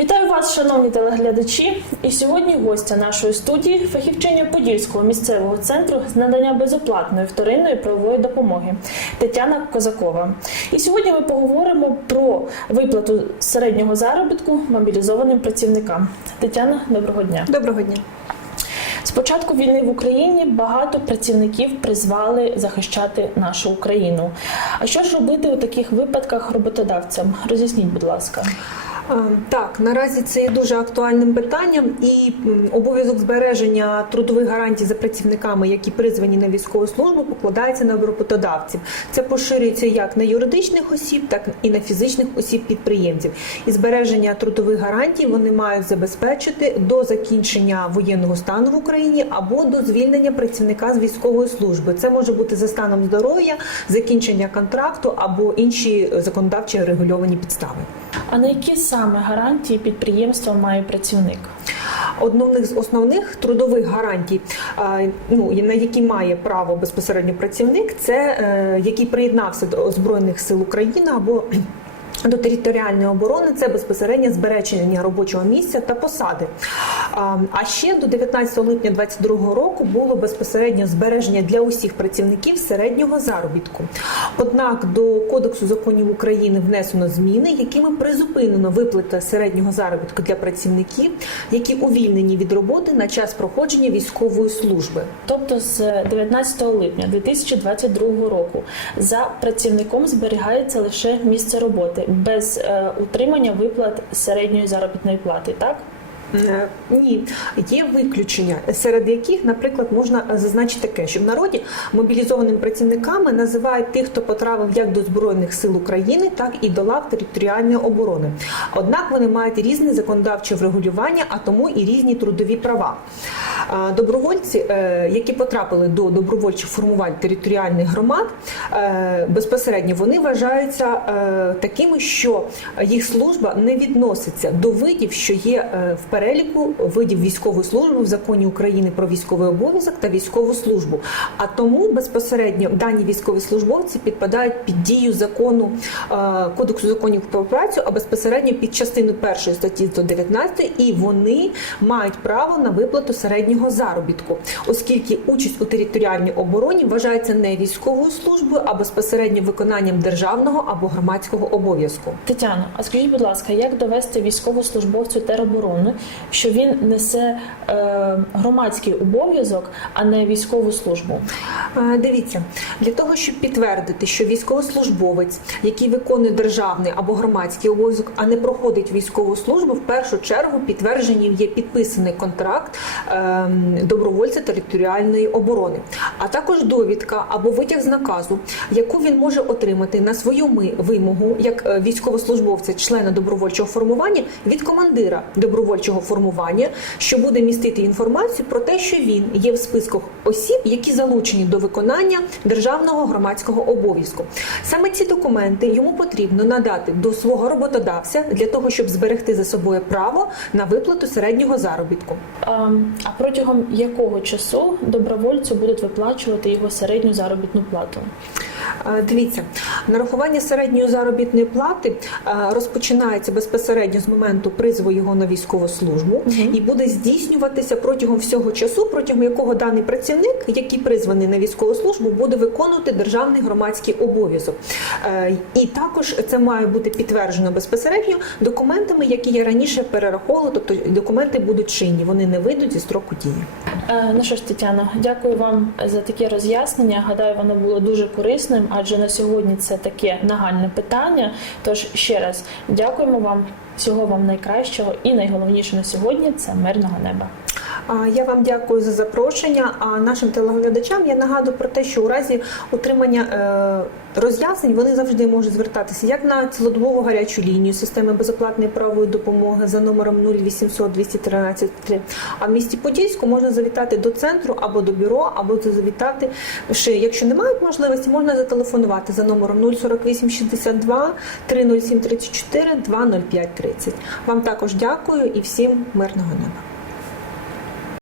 Вітаю вас, шановні телеглядачі. І сьогодні гостя нашої студії фахівчиня Подільського місцевого центру з надання безоплатної вторинної правової допомоги Тетяна Козакова. І сьогодні ми поговоримо про виплату середнього заробітку мобілізованим працівникам. Тетяна, доброго дня. Доброго дня. З початку війни в Україні багато працівників призвали захищати нашу Україну. А що ж робити у таких випадках роботодавцям? Роз'ясніть, будь ласка. А, Так, наразі це є дуже актуальним питанням, і обов'язок збереження трудових гарантій за працівниками, які призвані на військову службу, покладається на роботодавців. Це поширюється як на юридичних осіб, так і на фізичних осіб підприємців. І збереження трудових гарантій вони мають забезпечити до закінчення воєнного стану в Україні або до звільнення працівника з військової служби. Це може бути за станом здоров'я, закінчення контракту або інші е, законодавчі регульовані підстави. А на які саме гарантії підприємства має працівник? Одних з основних трудових гарантій, ну на які має право безпосередньо працівник, це е, який приєднався до збройних сил України або до територіальної оборони це безпосередньо збереження робочого місця та посади. А ще до 19 липня 2022 року було безпосередньо збереження для усіх працівників середнього заробітку. Однак до Кодексу законів України внесено зміни, якими призупинено виплата середнього заробітку для працівників, які увільнені від роботи на час проходження військової служби. Тобто з 19 липня 2022 року за працівником зберігається лише місце роботи без е, утримання виплат середньої заробітної плати, так? Е, Ні, є виключення, серед яких, наприклад, можна зазначити таке, що в народі мобілізованими працівниками називають тих, хто потрапив як до збройних сил України, так і до лав територіальної оборони. Однак вони мають різне законодавче врегулювання, а тому і різні трудові права. Добровольці, е, які потрапили до добровольчих формувань територіальних громад, е, безпосередньо вони вважаються е, такими, що їх служба не відноситься до видів, що є в переліку видів військової служби в законі України про військовий обов'язок та військову службу. А тому безпосередньо дані військові службовці підпадають під дію закону Кодексу законів про працю, а безпосередньо під частину першої статті 119, і вони мають право на виплату середнього заробітку, оскільки участь у територіальній обороні вважається не військовою службою, а безпосередньо виконанням державного або громадського обов'язку. Тетяно, а скажіть, будь ласка, як довести військовослужбовцю тероборони, що він несе е, громадський обов'язок, а не військову службу? Е, Дивіться, для того, щоб підтвердити, що військовослужбовець, який виконує державний або громадський обов'язок, а не проходить військову службу, в першу чергу підтвердженням є підписаний контракт ем, добровольця територіальної оборони, а також довідка або витяг з наказу, яку він може отримати на свою вимогу як е, військовослужбовця, члена добровольчого формування від командира добровольчого формування, що буде містити інформацію про те, що він є в списках осіб, які залучені до виконання державного громадського обов'язку. Саме ці документи йому потрібно надати до свого роботодавця для того, щоб зберегти за собою право на виплату середнього заробітку. А, а протягом якого часу добровольцю будуть виплачувати його середню заробітну плату? Е, Дивіться, нарахування середньої заробітної плати е, розпочинається безпосередньо з моменту призову його на військову службу і буде здійснюватися протягом всього часу, протягом якого даний працівник, який призваний на військову службу, буде виконувати державний громадський обов'язок. Е, І також це має бути підтверджено безпосередньо документами, які я раніше перераховувала, тобто документи будуть чинні, вони не вийдуть зі строку дії. Е, Ну що ж, Тетяна, дякую вам за таке роз'яснення. Гадаю, воно було дуже корисним, адже на сьогодні це таке нагальне питання. Тож ще раз дякуємо вам, всього вам найкращого, і найголовніше на сьогодні це мирного неба. Я вам дякую за запрошення. А нашим телеглядачам я нагадую про те, що у разі отримання е, роз'яснень вони завжди можуть звертатися як на цілодобову гарячу лінію системи безоплатної правової допомоги за номером 0800 213 3. А в місті Подільську можна завітати до центру або до бюро, або завітати ще, якщо не мають можливості, можна зателефонувати за номером 048 62 307 34 205 30. Вам також дякую і всім мирного неба.